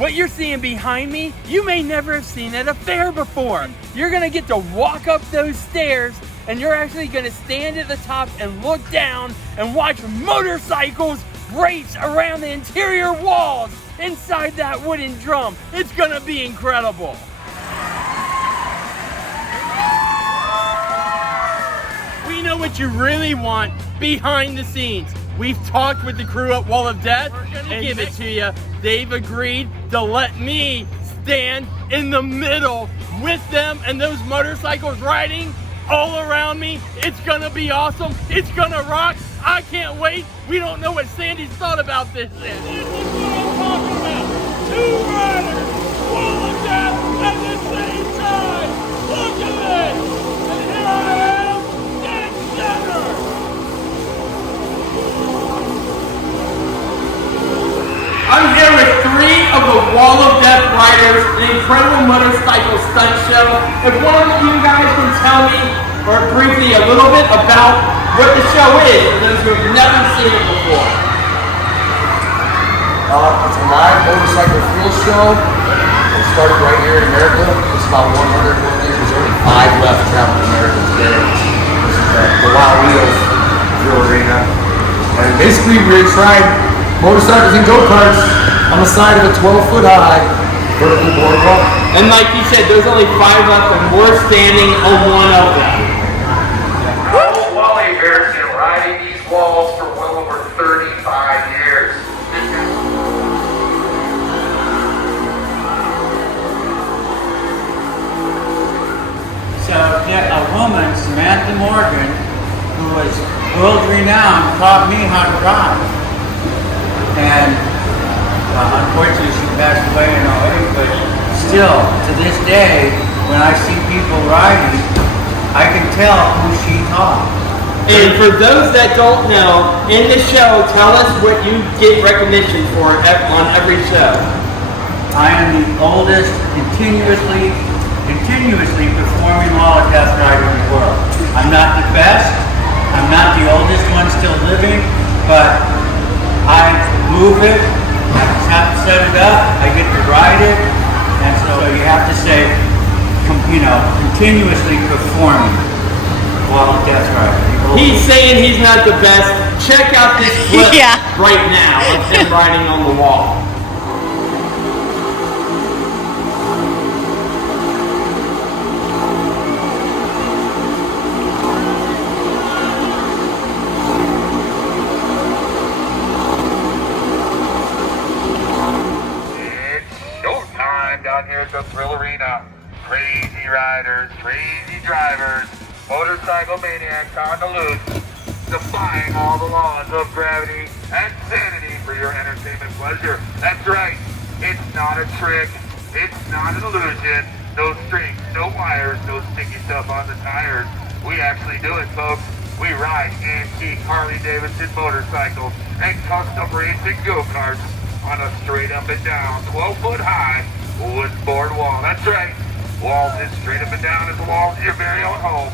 What you're seeing behind me, you may never have seen at a fair before. You're gonna get to walk up those stairs and you're actually gonna stand at the top and look down and watch motorcycles race around the interior walls inside that wooden drum. It's gonna be incredible. We know what you really want behind the scenes. We've talked with the crew at Wall of Death and give it to you. They've agreed to let me stand in the middle with them and those motorcycles riding all around me. It's gonna be awesome. It's gonna rock. I can't wait. We don't know what Sandy's thought about this yet. This is what I'm talking about. Two riders, Wall of Death at the same time. Look at this. And here I am, dead center. I'm here with three of the Wall of Death riders, an incredible motorcycle stunt show. If one of you guys can tell me, or briefly a little bit about what the show is, for those who have never seen it before. It's a live motorcycle thrill show. It started right here in America. It's about 101 years. There's only 5 left traveling in America today. This is the Wild Wheels Thrill Arena. And basically we tried motorcycles and go-karts on the side of a 12-foot high vertical boardwalk. And like you said, there's only 5 left and we're standing on one of them. Wally here has been riding these walls for well over 35 years. So a woman, Samantha Morgan, who was world renowned, taught me how to ride. And unfortunately she passed away in 08, but still, to this day, when I see people riding, I can tell who she taught. And for those that don't know, in the show, tell us what you get recognition for on every show. I am the oldest continuously performing Wall of Death rider in the world. I'm not the best, I'm not the oldest one still living, but I move it, I have to set it up, I get to ride it, and so you have to say, continuously performing Wall of Death rider. He's saying he's not the best. Check out this clip right now of him riding on the wall. It's showtime down here at the Thrill Arena. Crazy riders, crazy drivers, motorcycle maniacs on the loose, defying all the laws of gravity and sanity for your entertainment pleasure. That's right, it's not a trick, it's not an illusion, no strings, no wires, no sticky stuff on the tires. We actually do it, folks. We ride antique Harley Davidson motorcycles and custom racing go-karts on a straight up and down 12-foot high wood board wall. That's right. Walls as straight up and down as the walls of your very own home.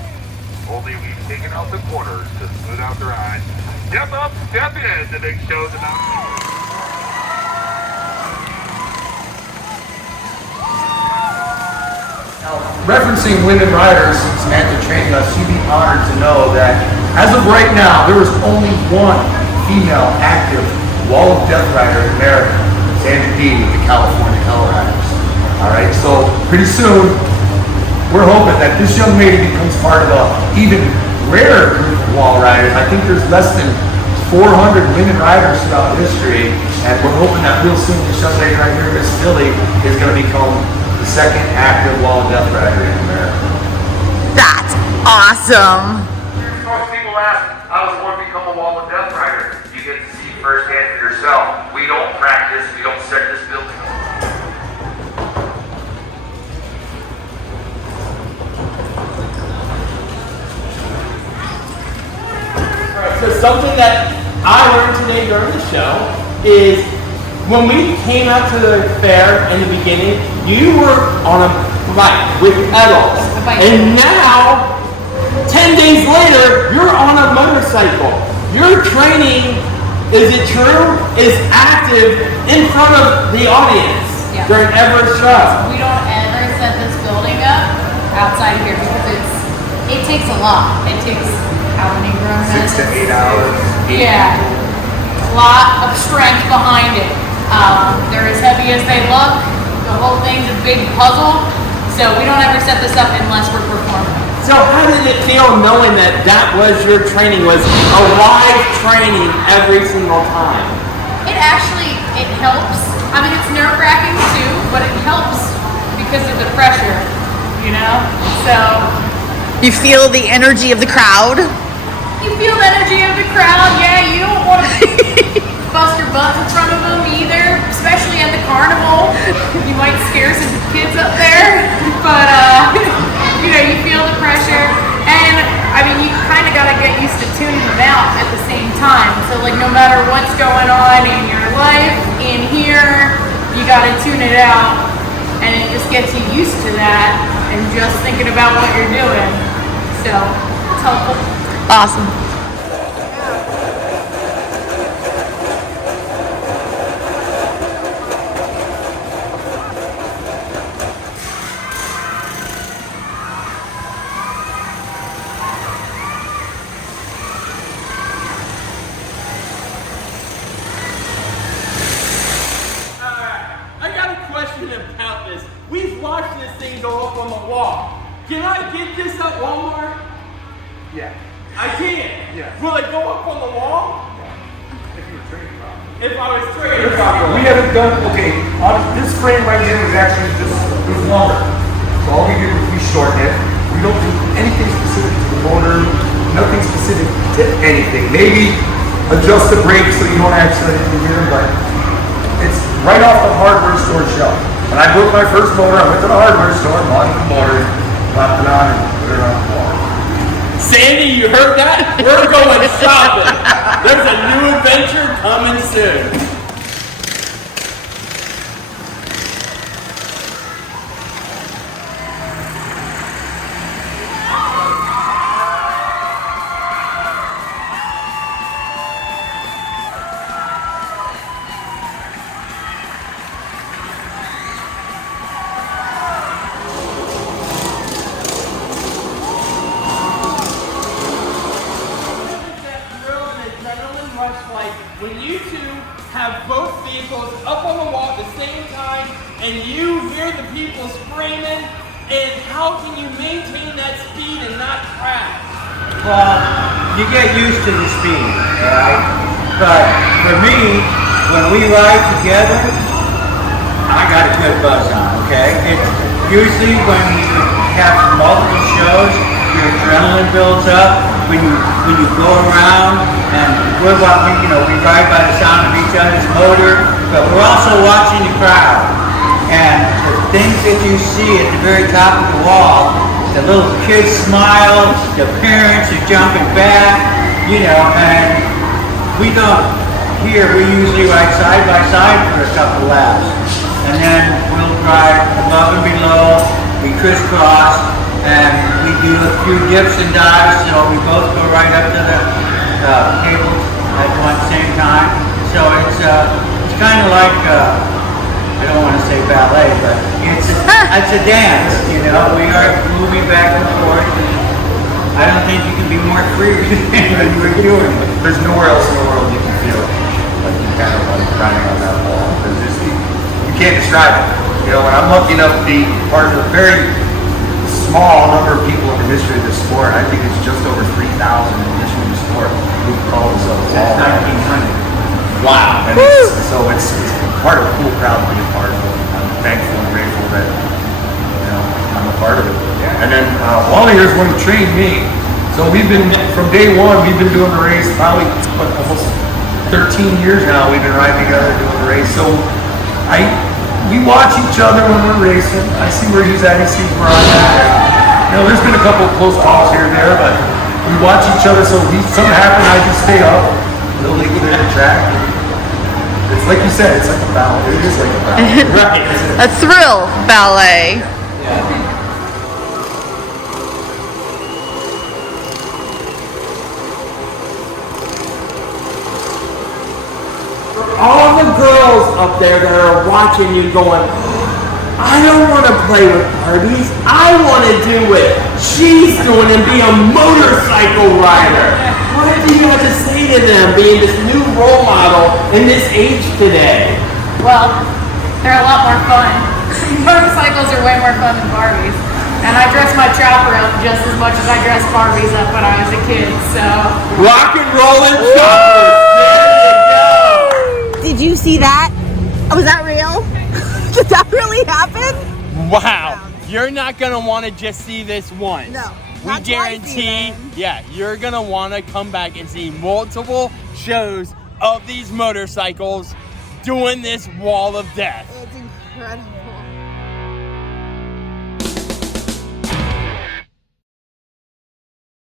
Only we've taken out the corners to smooth out the ride. Step up, step in. The big show's about to Now, referencing women riders, Samantha trained us, you'd be honored to know that as of right now, there is only one female active Wall of Death rider in America, Sandy D with the California Hell Riders. All right, so pretty soon, we're hoping that this young lady becomes part of an even rarer group of wall riders. I think there's less than 400 women riders throughout history, and we're hoping that real soon this young lady right here, Miss Philly, is going to become the second active Wall of Death rider in America. That's awesome. Most people ask, how does one become a Wall of Death rider? You get to see firsthand for yourself. We don't practice, we don't set this building. So something that I learned today during the show is when we came out to the fair in the beginning, you were on a bike with pedals. And now, 10 days later, you're on a motorcycle. Your training, is it true, is active in front of the audience. Yeah. during Everest shot. We don't ever set this building up outside here because it takes a lot. It takes how many grown men? 6 to 8 hours. Yeah, a lot of strength behind it. They're as heavy as they look. The whole thing's a big puzzle. So we don't ever set this up unless we're performing. So how did it feel knowing that that was your training, was a live training every single time? It helps. I mean, it's nerve-wracking too, but it helps because of the pressure, you know? So You feel the energy of the crowd? you feel the energy of the crowd. Yeah, you don't want to bust your butts in front of them either, especially at the carnival. You might scare some kids up there, but you know, you feel the pressure, and I mean, you kind of got to get used to tuning them out at the same time. So like, no matter what's going on in your life, in here, you got to tune it out, and it just gets you used to that, and just thinking about what you're doing. So it's helpful. Awesome. I got a question about this. We've watched this thing go up on the wall. Can I get this at Walmart? Yeah. I can. Yeah. Will it go up on the wall? If you were trained properly. If I was trained We haven't done, okay, on this frame right here was actually just, it was longer. So all we did was we shortened it. We don't do anything specific to the motor, nothing specific to anything. Maybe adjust the brakes so you don't accidentally hear them, but it's right off the hardware store shelf. When I built my first motor, I went to the hardware store, bought the motor, popped it on, and put it on the wall. Sandy, you heard that? We're going shopping. There's a new adventure coming soon. When you two have both vehicles up on the wall at the same time and you hear the people screaming, and how can you maintain that speed and not crash? Well, you get used to the speed, right? But for me, when we ride together, I got a good buzz on, okay? It's usually when you have multiple shows, your adrenaline builds up. When you go around, and we're walking, you know, we ride by the sound of each other's motor, but we're also watching the crowd. And the things that you see at the very top of the wall, the little kids smile, the parents are jumping back, you know, and we don't, here we usually ride side by side for a couple laps. And then we'll drive above and below, we crisscross, and we do a few dips and dives, so we both go right up to the cable at one same time. So it's kind of like, I don't want to say ballet, but it's a dance, you know. We are moving back and forth, and I don't think you can be more free than you were doing it. There's nowhere else in the world you can feel like you kind of like grinding on that wall. There's just, you can't describe it. You know, when I'm lucky enough to be part of a very small number of people in the history of this sport, I think it's just over 3,000 in the history of the sport who call themselves Since wall. 1900. Wow. And it's part of a cool crowd to be a part of it. I'm thankful and grateful that, you know, I'm a part of it. And then Wally here's one who trained me. So we've been, from day one, we've been doing the race probably almost 13 years now. We've been riding together doing the race. So we watch each other when we're racing. I see where he's at, he sees where I'm at. You know, there's been a couple of close calls here and there, but we watch each other, so if something happens, I just stay up. They'll leave it at the track. It's like you said, it's like a ballet. It is like a ballet. Right. A thrill ballet. For all the girls up there that are watching you going, I don't want to play with Barbies. I want to do what she's doing and be a motorcycle rider. What do you have to say to them being this new role model in this age today? Well, they're a lot more fun. Motorcycles are way more fun than Barbies. And I dress my chopper up just as much as I dressed Barbies up when I was a kid, so. Rock and rollin' choppers. There you go. Did you see that? Was that real? Did that really happen? Wow. You're not going to want to just see this once. No. We Not twice guarantee, even. yeah, you're going to want to come back and see multiple shows of these motorcycles doing this wall of death. It's incredible.